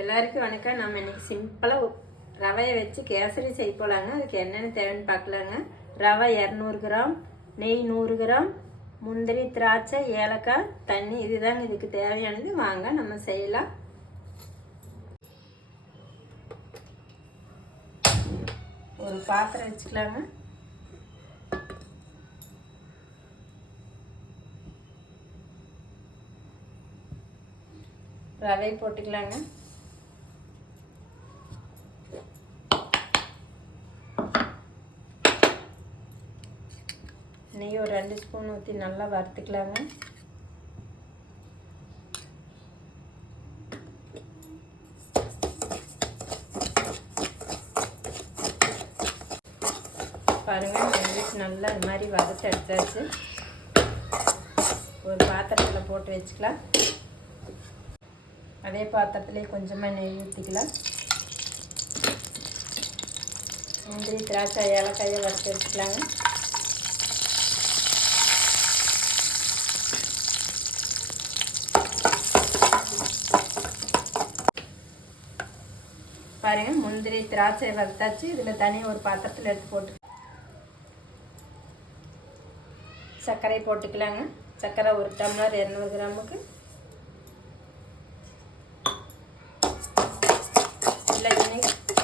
எல்லாருக்கும் வணக்கம். நம்ம இன்னைக்கு சிம்பிளாக ரவையை வச்சு கேசரி செய்ய போகலாங்க. அதுக்கு என்னென்ன தேவைன்னு பார்க்கலாங்க. ரவை 200 கிராம், நெய் 100 கிராம், முந்திரி, திராட்சை, ஏலக்காய், தண்ணி, இதுதாங்க இதுக்கு தேவையானது. வாங்க நம்ம செய்யலாம். ஒரு பாத்திரம் வச்சுக்கலாங்க. ரவை போட்டுக்கலாங்க. நெய் ஒரு 2 ஸ்பூன் ஊற்றி நல்லா வறுத்துக்கலாங்க. பாருங்கள், நெய் நல்லா இது மாதிரி வறுத்து எடுத்தாச்சு. ஒரு பாத்திரத்தில் போட்டு வச்சுக்கலாம். அதே பாத்திரத்துலேயே கொஞ்சமாக நெய் ஊற்றிக்கலாம். முந்திரி, திராட்சை, ஏலக்காயை வறுத்து வச்சுக்கலாங்க. பாருங்கள், முந்திரி, திராட்சை வறுத்தாச்சு. இதில் தனியாக ஒரு பாத்திரத்தில் எடுத்து போட்டு சர்க்கரை போட்டுக்கலாங்க. சர்க்கரை ஒரு டம்ளர் 200 கிராமுக்கு. இல்லை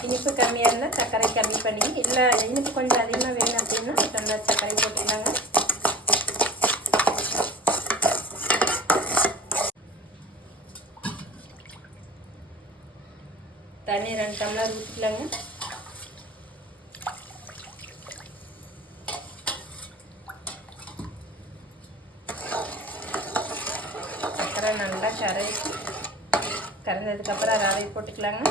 இனிப்பு கம்மியாக இருந்தால் சர்க்கரை கம்மி பண்ணி, இல்லை இனிப்பு கொஞ்சம் அதிகமாக வேணும் அப்படின்னா ஒரு டம்ளர் சர்க்கரை போட்டுக்கலாங்க. தண்ணி 2 டம்ளர் ஊற்றிக்கலாங்க. சர்க்கரை நல்லா கரைஞ்சதுக்கப்புறம் ரவை போட்டுக்கலாங்க.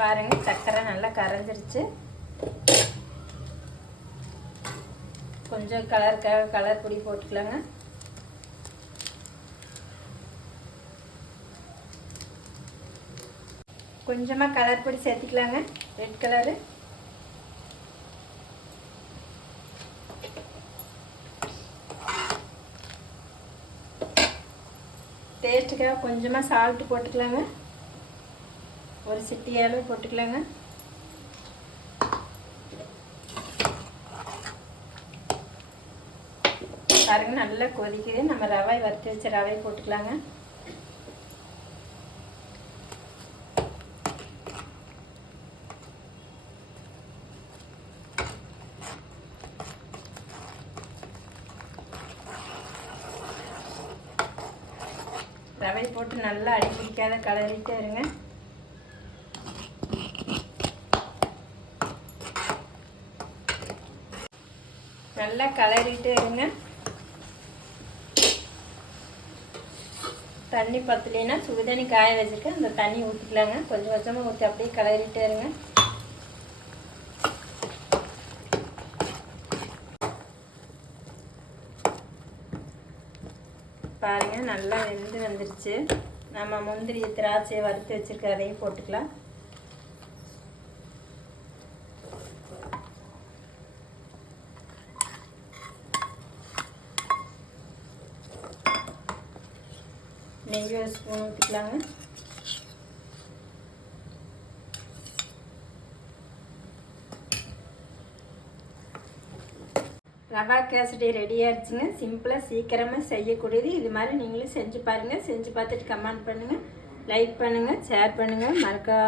பாருங்கள், சர்க்கரை நல்லா கரைஞ்சிருச்சு. கொஞ்சம் கலர் பொடி போட்டுக்கலாங்க. கொஞ்சமாக கலர் பொடி சேர்த்துக்கலாங்க. Red colour. டேஸ்ட்டுக்காக கொஞ்சமாக சால்ட்டு போட்டுக்கலாங்க. ஒரு சிட்டி அளவு போட்டுக்கலாங்க. பாருங்க, நல்லா கொதிக்குது. நம்ம ரவை வறுத்து வச்ச ரவை போட்டுக்கலாங்க. ரவை போட்டு நல்லா அடி பிடிக்காத கலரிட்டே இருங்க. நல்லா கலரிட்டே இருங்க. தண்ணி பத்தலைன்னா சுடுதண்ணி காய வச்சுருக்கேன், அந்த தண்ணி ஊற்றிக்கலாங்க. கொஞ்சம் கொஞ்சமாக ஊற்றி அப்படியே கலரிட்டே இருங்க. பாருங்கள், நல்லா வெந்து வந்துருச்சு. நம்ம முந்திரி, திராட்சையை வறுத்து வச்சுருக்க அதையும் போட்டுக்கலாம். நெய் ஒரு ஸ்பூன் ஊற்றிக்கலாங்க. ரவா கேசரி ரெடி ஆயிடுச்சுங்க. சிம்பிளாக சீக்கிரமாக செய்யக்கூடியது. இது மாதிரி நீங்களும் செஞ்சு பாருங்கள். செஞ்சு பார்த்துட்டு கமெண்ட் பண்ணுங்கள், லைக் பண்ணுங்கள், ஷேர் பண்ணுங்கள். மறக்காம